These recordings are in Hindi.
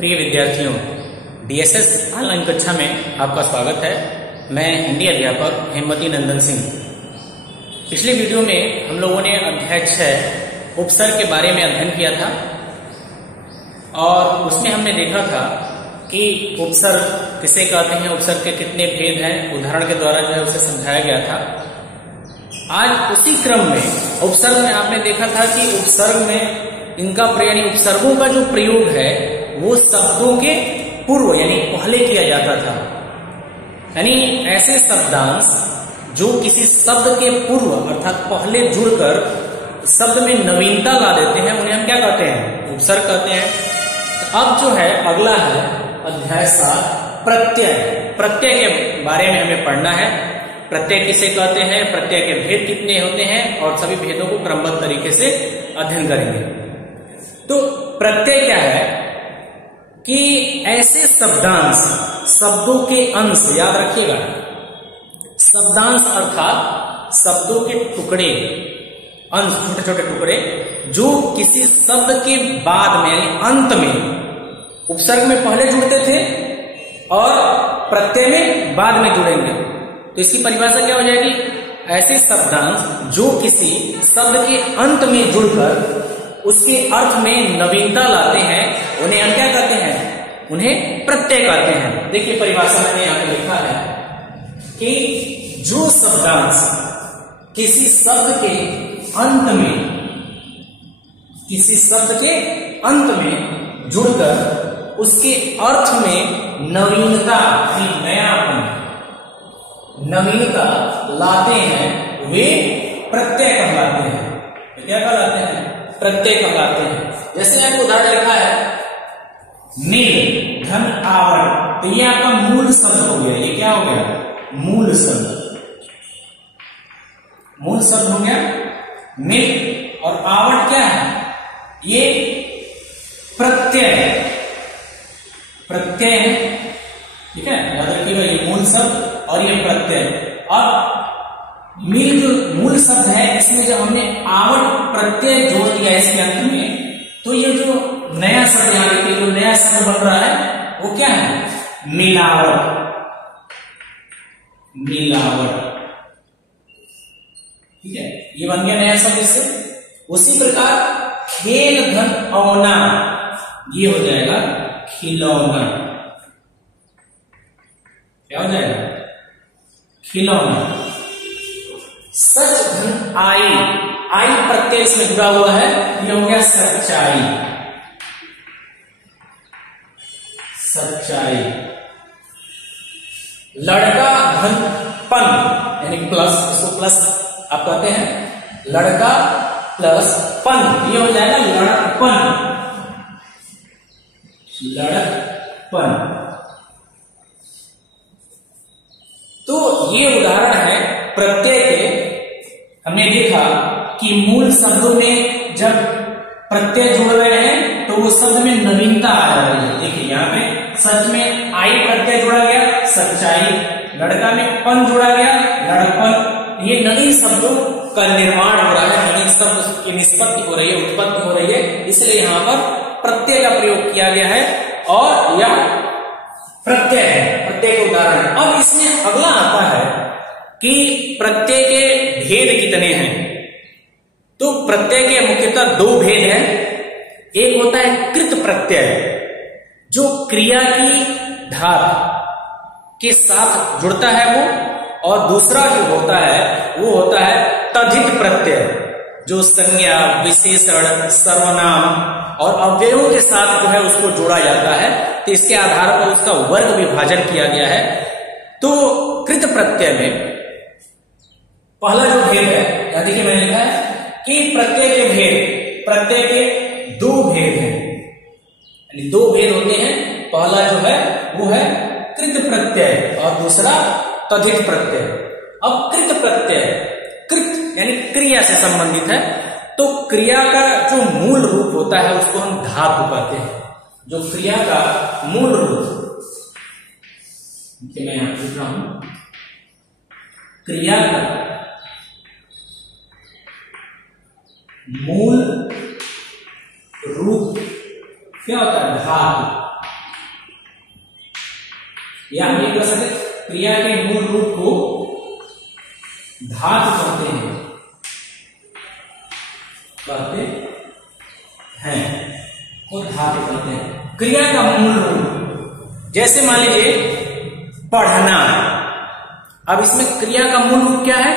प्रिय विद्यार्थियों, डीएसएस ऑनलाइन कक्षा में आपका स्वागत है। मैं हिंदी अध्यापक हेमवती नंदन सिंह। पिछले वीडियो में हम लोगों ने अध्याय 6 उपसर्ग के बारे में अध्ययन किया था और उसमें हमने देखा था कि उपसर्ग किसे कहते हैं, उपसर्ग के कितने भेद हैं, उदाहरण के द्वारा जो है उसे समझाया गया था। आज उसी क्रम में उपसर्ग में आपने देखा था कि उपसर्ग में इनका यानी उपसर्गों का जो प्रयोग है वो शब्दों के पूर्व यानी पहले किया जाता था। यानी ऐसे शब्दांश जो किसी शब्द के पूर्व अर्थात पहले जुड़कर शब्द में नवीनता ला देते हैं उन्हें हम क्या कहते हैं, उपसर्ग कहते हैं। तो अब जो है अगला है अध्याय 7 प्रत्यय। प्रत्यय के बारे में हमें पढ़ना है। प्रत्यय किसे कहते हैं, प्रत्यय के भेद कितने होते हैं और सभी भेदों को क्रमबद्ध तरीके से अध्ययन करेंगे। तो प्रत्यय क्या है कि ऐसे शब्दांश, शब्दों के अंश, याद रखिएगा, शब्दांश अर्थात शब्दों के टुकड़े, अंश, छोटे छोटे टुकड़े जो किसी शब्द के बाद में यानी अंत में उपसर्ग में पहले जुड़ते थे और प्रत्यय में बाद में जुड़ेंगे। तो इसकी परिभाषा क्या हो जाएगी, ऐसे शब्दांश जो किसी शब्द के अंत में जुड़कर उसके अर्थ में नवीनता लाते हैं उन्हें हम क्या कहते हैं, उन्हें प्रत्यय कहते हैं। देखिए परिभाषा मैंने यहां पे लिखा है कि जो शब्दांश किसी शब्द के अंत में, किसी शब्द के अंत में जुड़कर उसके अर्थ में नवीनता नवीनता लाते हैं वे प्रत्यय कहलाते हैं। क्या कहलाते हैं, प्रत्यय कहलाते हैं। जैसे आपको उदाहरण लिखा है मिल, धन, आवड़, तो ये आपका मूल शब्द हो गया। ये क्या हो गया, मूल शब्द, मूल शब्द हो गया मिल। और आवड़ क्या है, ये प्रत्यय है। ठीक है, याद रखिएगा, ये मूल शब्द और ये प्रत्यय। और मिल जो मूल शब्द है इसमें जब हमने आवड़ प्रत्यय जोड़ दिया इसके अंत में, तो ये जो नया शब्द यहाँ देखिए, जो नया शब्द बन रहा है वो क्या है, मिलावट। मिलावट, ठीक है, ये बन गया नया शब्द इससे। उसी प्रकार खेल, धन, औना, ये हो जाएगा खिलौना। क्या हो जाएगा, खिलौना। सच, धन, आई प्रत्यय इसमें जुड़ा हुआ है, ये हो गया सच्चाई। सच्चाई। लड़का, धन, पन यानी प्लस, इसको प्लस आप कहते हैं, लड़का प्लस पन, ये हो जाएगा लड़कपन। लड़कपन। तो ये उदाहरण है प्रत्यय के। हमने देखा कि मूल शब्दों में जब प्रत्यय जोड़ रहे हैं तो वो शब्द में नवीनता आ रही है। देखिए यहाँ पे सच में आई प्रत्यय जोड़ा गया, सच्चाई। लड़का में पन जोड़ा गया, लड़कपन। ये नवीन शब्दों का निर्माण हो रहा है, नवीन शब्द की निष्पत्ति हो रही है, उत्पत्ति हो रही है, इसलिए यहाँ पर प्रत्यय का प्रयोग किया गया है और यह प्रत्यय है, प्रत्यय का उदाहरण है। अब इसमें अगला आता है कि प्रत्यय के भेद कितने हैं। तो प्रत्यय के मुख्यतः 2 भेद हैं। एक होता है कृत प्रत्यय जो क्रिया की धातु के साथ जुड़ता है वो, और दूसरा जो होता है वो होता है तद्धित प्रत्यय जो संज्ञा, विशेषण, सर्वनाम और अव्ययों के साथ जो है उसको जोड़ा जाता है। तो इसके आधार पर उसका वर्ग विभाजन किया गया है। तो कृत प्रत्यय में पहला जो भेद है, यानी कि मैंने लिखा है कि प्रत्यय के भेद, प्रत्यय के 2 भेद हैं, यानी 2 भेद होते हैं। पहला जो है वो है कृत प्रत्यय और दूसरा तद्धित प्रत्यय। अब कृत प्रत्यय, कृत यानी क्रिया से संबंधित है, तो क्रिया का जो मूल रूप होता है उसको हम धातु कहते हैं। जो क्रिया का मूल रूप, मैं यहां लिख रहा हूं, क्रिया का मूल रूप क्या होता है, धातु। या हम ये कह सकते क्रिया के मूल रूप को धातु कहते हैं, वो धातु कहते हैं। क्रिया का मूल रूप, जैसे मान लीजिए पढ़ना, अब इसमें क्रिया का मूल रूप क्या है?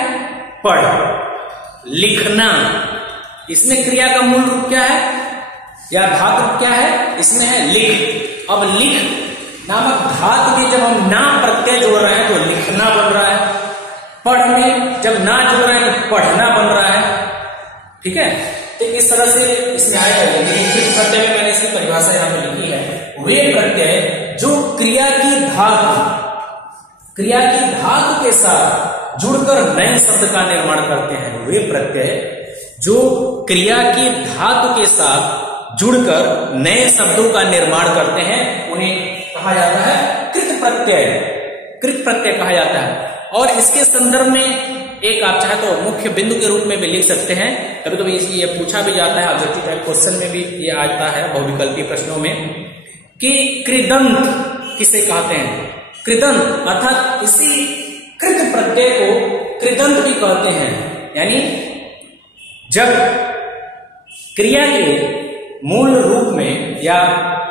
पढ़। लिखना, इसमें क्रिया का मूल रूप क्या है या धातु क्या है? इसमें है लिख। अब लिख नामक धातु के जब हम ना प्रत्यय जोड़ रहे हैं तो लिखना बन रहा है, पढ़ में जब ना जोड़ रहे हैं तो पढ़ना बन रहा है। ठीक है, तो इस तरह से इसमें आएगा। लेकिन किस प्रत्यय में मैंने इसकी परिभाषा यहाँ पे लिखी है, वे प्रत्यय जो क्रिया की धातु के साथ जुड़कर नए शब्द का निर्माण करते हैं, वे प्रत्यय जो क्रिया की धातु के साथ जुड़कर नए शब्दों का निर्माण करते हैं, उन्हें कहा जाता है कृत प्रत्यय। कृत प्रत्यय कहा जाता है। और इसके संदर्भ में एक आप चाहे तो मुख्य बिंदु के रूप में भी लिख सकते हैं। कभी कभी ये पूछा भी जाता है, ऑब्जेक्टिव टाइप क्वेश्चन में भी ये आता है बहुविकल्पी प्रश्नों में, कि कृदंत किसे कहते हैं? कृदंत अर्थात इसी कृत प्रत्यय को कृदंत भी कहते हैं। यानी जब क्रिया के मूल रूप में या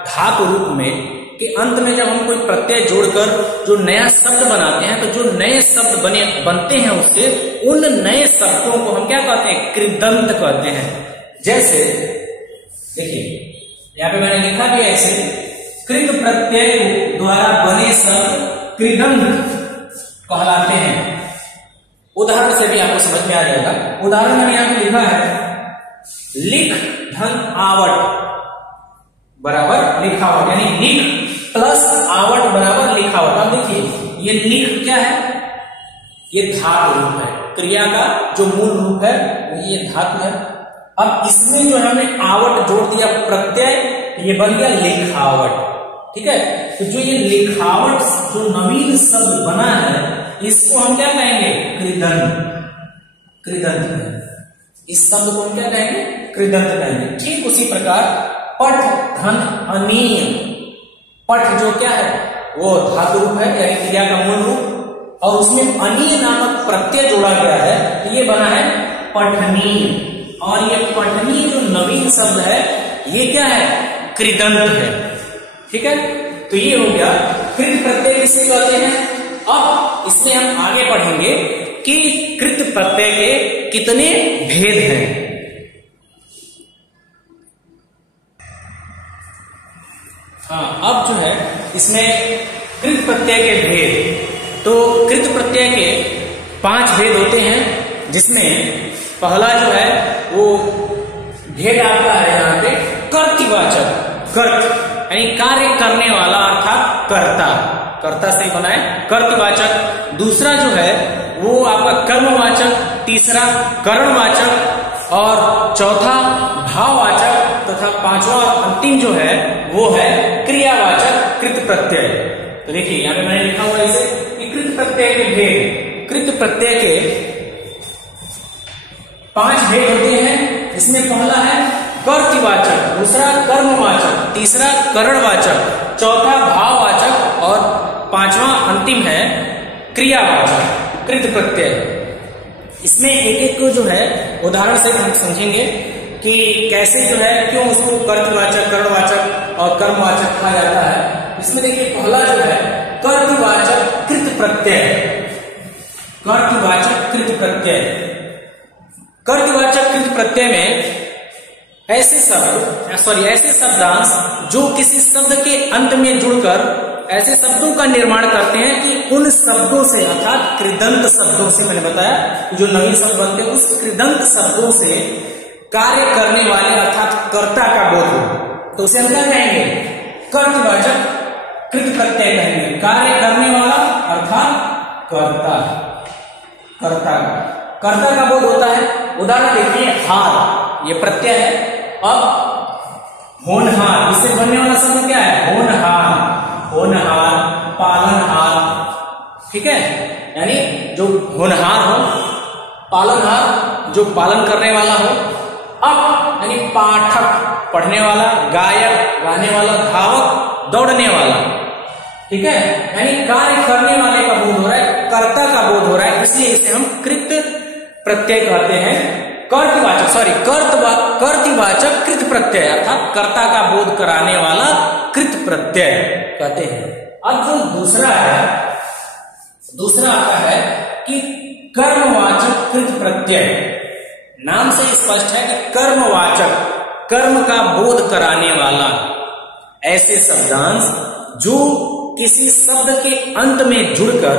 धातु रूप में के अंत में जब हम कोई प्रत्यय जोड़कर जो नया शब्द बनाते हैं, तो जो नए शब्द बनते हैं उससे, उन नए शब्दों को हम क्या कहते हैं? कृदंत कहते हैं। जैसे देखिए यहाँ पे मैंने लिखा भी ऐसे, कृत प्रत्यय द्वारा बने शब्द कृदंत कहलाते हैं। उदाहरण से भी आपको समझ में आ जाएगा। उदाहरण मैंने यहाँ पे लिखा है, लिख धन आवट बराबर लिखावट, यानी लिख प्लस आवट बराबर लिखावट। अब देखिए ये लिख क्या है? ये धातु रूप है। क्रिया का जो मूल रूप है ये धातु है। अब इसमें जो हमने आवट जोड़ दिया प्रत्यय, ये बन गया लिखावट। ठीक है, तो जो ये लिखावट जो नवीन शब्द बना है, इसको हम क्या कहेंगे? कृदंत। कृदंत, इस शब्द को हम क्या कहेंगे? कृदंत कहेंगे। ठीक उसी प्रकार पठ धन अनीय, पठ जो क्या है? वो धातु रूप है, यानी क्रिया का मूल रूप, और उसमें अनीय नामक प्रत्यय जोड़ा गया है, तो ये बना है पठनीय। और ये पठनीय जो नवीन शब्द है, ये क्या है? कृदंत है। ठीक है, तो ये हो गया कृत प्रत्यय किसे कहते हैं। अब इसमें हम आगे पढ़ेंगे कि कृत प्रत्यय के कितने भेद हैं। अब जो है इसमें कृत प्रत्यय के भेद, तो कृत प्रत्यय के 5 भेद होते हैं, जिसमें पहला जो है वो भेद आपका है यहाँ पे कर्तवाचक। कर्त यानी कार्य करने वाला अर्थात कर्ता, कर्ता से बना है कर्तवाचक। दूसरा जो है वो आपका कर्मवाचक, तीसरा करणवाचक, और चौथा भाववाचक, तथा पांचवा और अंतिम जो है वो है क्रियावाचक कृत प्रत्यय। तो देखिए यहाँ पे मैंने लिखा हुआ इसे कि कृत प्रत्यय के भेद। कृत प्रत्यय के 5 भेद होते हैं। इसमें पहला है कर्तवाचक, दूसरा कर्मवाचक, तीसरा करणवाचक, चौथा भाववाचक और पांचवा अंतिम है क्रियावाचक कृत प्रत्यय। इसमें एक एक को जो है उदाहरण से हम समझेंगे कि कैसे जो है क्यों उसको कर्तवाचक, करणवाचक और कर्मवाचक कहा जाता है। इसमें देखिए पहला जो है कर्तवाचक कृत प्रत्यय। कर्तवाचक कृत प्रत्यय, कर्तवाचक कृत प्रत्यय में ऐसे शब्दांश जो किसी शब्द के अंत में जुड़कर ऐसे शब्दों का निर्माण करते हैं कि उन शब्दों से, अर्थात कृदंत शब्दों से, मैंने बताया जो नवीन शब्द बनते हैं, उस कृदंत शब्दों से कार्य करने वाले अर्थात कर्ता का बोध हो, तो उसे हम क्या कहेंगे? कर्तवाचक कृत प्रत्यय कहेंगे। कार्य करने वाला अर्थात कर्ता, कर्ता का बोध होता है। उदाहरण देखिए, हार ये प्रत्यय है। अब होनहार, इससे बनने वाला शब्द क्या है? होनहार, पालनहार। ठीक है, यानी जो होनहार हो, पालनहार जो पालन करने वाला हो। अब यानी पाठक पढ़ने वाला, गायक गाने वाला, धावक दौड़ने वाला। ठीक है, यानी कार्य करने वाले का बोध हो रहा है, कर्ता का बोध हो रहा है, इसलिए इसे हम कृत प्रत्यय कहते हैं। कर्तवाचक कृत प्रत्यय अर्थात कर्ता का बोध कराने वाला कृत प्रत्यय कहते हैं। अब जो दूसरा आता है कि कर्मवाचक कृत प्रत्यय। नाम से स्पष्ट है कि कर्मवाचक, कर्म का बोध कराने वाला ऐसे शब्दांश जो किसी शब्द के अंत में जुड़कर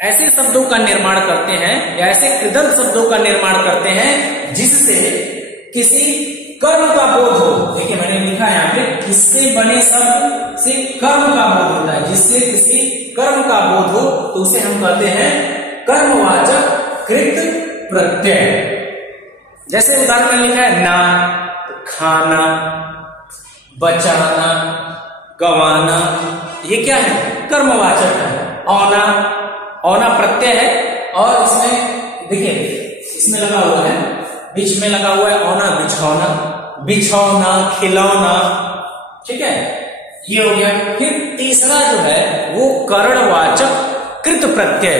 ऐसे शब्दों का निर्माण करते हैं या ऐसे कृदंत शब्दों का निर्माण करते हैं जिससे किसी कर्म का बोध हो। देखिए मैंने लिखा है यहाँ पे, इससे बने शब्द से कर्म का बोध होता है, जिससे किसी कर्म का बोध हो तो उसे हम कहते हैं कर्मवाचक कृत प्रत्यय। जैसे उदाहरण में लिखा है ना, खाना, बचाना, गवाना, ये क्या है? कर्मवाचक है। औना प्रत्यय है और इसमें देखिए इसमें लगा हुआ है, बीच में लगा हुआ है औना, बिछौना, खिलौना, ठीक है, ये हो गया। फिर तीसरा जो है वो करणवाचक कृत प्रत्यय,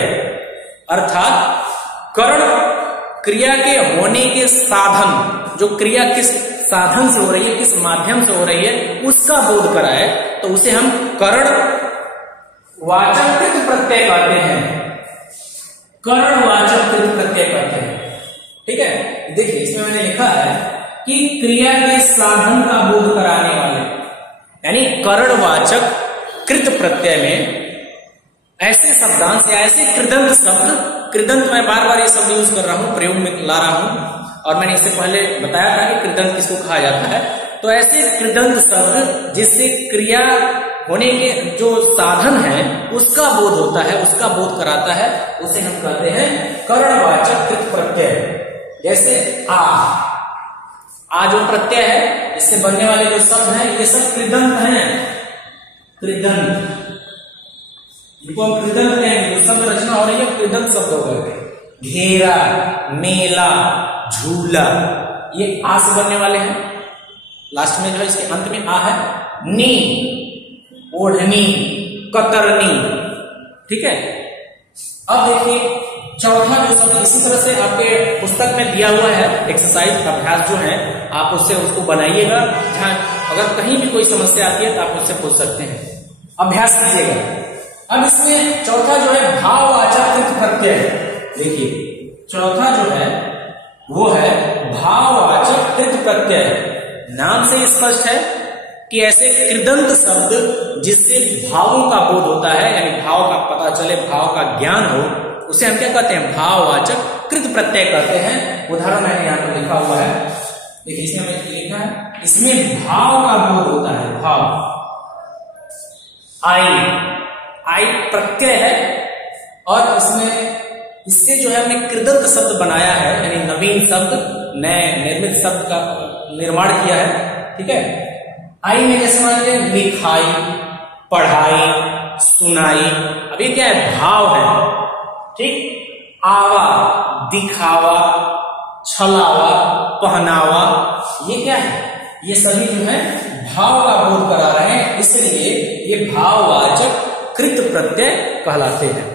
अर्थात करण क्रिया के होने के साधन, जो क्रिया किस साधन से हो रही है, किस माध्यम से हो रही है, उसका बोध कराए तो उसे हम करण वाचक कृत प्रत्यय कहते हैं। करणवाचक कृत प्रत्यय कहते हैं, ठीक है। देखिए इसमें मैंने लिखा है कि क्रिया के साधन का बोध कराने वाले, यानी करणवाचक कृत प्रत्यय में ऐसे शब्दांश या ऐसे कृदंत शब्द, कृदंत मैं बार बार ये शब्द यूज कर रहा हूं, प्रयोग में ला रहा हूं और मैंने इससे पहले बताया था कि कृदंत किसको कहा जाता है। तो ऐसे कृदंत शब्द जिससे क्रिया होने के जो साधन है उसका बोध होता है, उसका बोध कराता है, उसे हम कहते हैं करणवाचक कृत प्रत्यय। जैसे आ जो प्रत्यय है, इससे बनने वाले जो शब्द हैं ये सब कृदंत हैं। कृदंत, इनको हम कृदंत कहेंगे, जो शब्द रचना हो रही है कृदंत शब्द हो गए। घेरा, मेला, झूला, ये आ से बनने वाले हैं। लास्ट में जो है इसके अंत में आ है। नी, ओढ़नी, कतरनी, ठीक है। अब देखिए चौथा जो शब्द इसी तरह से आपके पुस्तक में दिया हुआ है, एक्सरसाइज अभ्यास जो है, आप उसको बनाइएगा। जहां अगर कहीं भी कोई समस्या आती है तो आप मुझसे पूछ सकते हैं, अभ्यास कीजिएगा। अब इसमें चौथा जो है भाववाचक कृत प्रत्यय। देखिए चौथा जो है वो है भाववाचक कृत प्रत्यय। नाम से स्पष्ट है कि ऐसे कृदंत शब्द जिससे भावों का बोध होता है, यानी भाव का पता चले, भाव का ज्ञान हो, उसे हम क्या कहते हैं? भाववाचक कृत प्रत्यय कहते हैं। उदाहरण मैंने यहाँ पर लिखा हुआ है, देखिए इसमें मैंने लिखा है, इसमें भाव का बोध होता है। भाव, आई प्रत्यय है और इसमें इससे जो है हमने कृदंत शब्द बनाया है, यानी नवीन शब्द, नए निर्मित शब्द का निर्माण किया है, ठीक है। आई में जैसे मान लीजिए लिखाई, पढ़ाई, सुनाई, अब ये क्या है? भाव है, ठीक। आवा, दिखावा, छलावा, पहनावा, ये क्या है? ये सभी जो है भाव का बोध करा रहे हैं, इसलिए ये भाववाचक कृत प्रत्यय कहलाते हैं।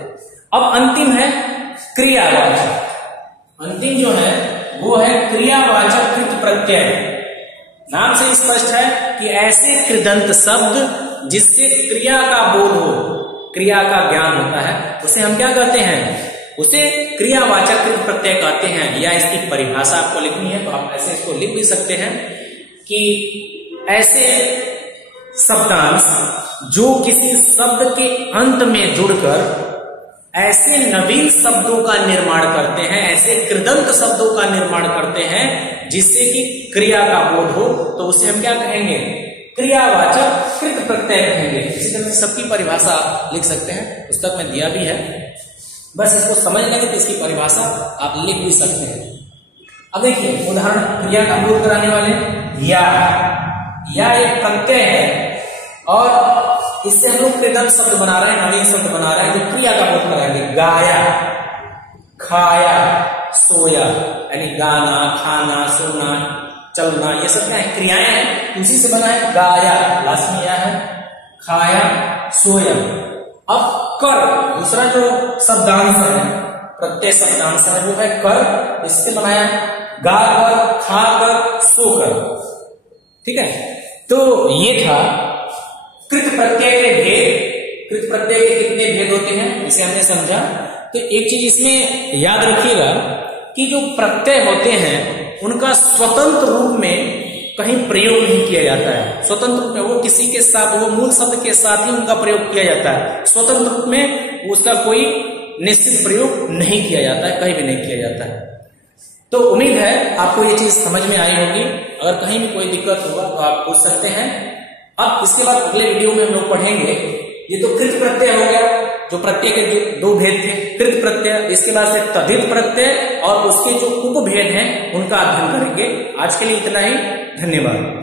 अब अंतिम है क्रियावाचक। अंतिम जो है वो है क्रियावाचक कृत प्रत्यय। नाम से स्पष्ट है कि ऐसे कृदंत शब्द जिससे क्रिया का बोध हो, क्रिया का ज्ञान होता है, उसे हम क्या कहते हैं? उसे क्रियावाचक कृत प्रत्यय कहते हैं। या इसकी परिभाषा आपको लिखनी है तो आप ऐसे इसको लिख भी सकते हैं कि ऐसे शब्दांश जो किसी शब्द के अंत में जुड़कर ऐसे नवीन शब्दों का निर्माण करते हैं, ऐसे कृदंत शब्दों का निर्माण करते हैं जिससे कि क्रिया का बोध हो, तो उसे हम क्या कहेंगे? क्रियावाचक कृत प्रत्यय कहेंगे। इसी तरह से सबकी परिभाषा लिख सकते हैं, पुस्तक में दिया भी है, बस इसको समझ लेंगे तो इसकी परिभाषा आप लिख भी सकते हैं। अब देखिए उदाहरण, क्रिया का बोध कराने वाले या एक प्रत्यय है और इससे हम लोग कृदंत शब्द बना रहे हैं, नवीन शब्द बना रहे हैं जो क्रिया का बोध कराएंगे। गाया, खाया, सोया, यानी गाना, खाना, सोना, चलना, ये सब क्या है? क्रियाएं हैं, उसी से बना है। गाया, लास्ट में या है। खाया, सोया। अब कर, दूसरा जो शब्दांश है, प्रत्यय शब्दांश है, वो है कर। इससे बनाया गा कर, खा कर, सो कर। ठीक है, तो ये था कृत प्रत्यय के भेद। कृत प्रत्यय के कितने भेद होते हैं इसे हमने समझा। तो एक चीज इसमें याद रखिएगा कि जो प्रत्यय होते हैं उनका स्वतंत्र रूप में कहीं प्रयोग नहीं किया जाता है। स्वतंत्र रूप में वो किसी के साथ, वो मूल शब्द के साथ ही उनका प्रयोग किया जाता है। स्वतंत्र रूप में उसका कोई निश्चित प्रयोग नहीं किया जाता है, कहीं भी नहीं किया जाता है। तो उम्मीद है आपको ये चीज समझ में आई होगी। अगर कहीं भी कोई दिक्कत होगा तो आप पूछ सकते हैं। अब इसके बाद अगले वीडियो में हम लोग पढ़ेंगे, ये तो कृत प्रत्यय हो गया, जो प्रत्यय के दो भेद थे, कृत प्रत्यय। इसके बाद से तद्धित प्रत्यय और उसके जो उपभेद हैं उनका अध्ययन करेंगे। आज के लिए इतना ही, धन्यवाद।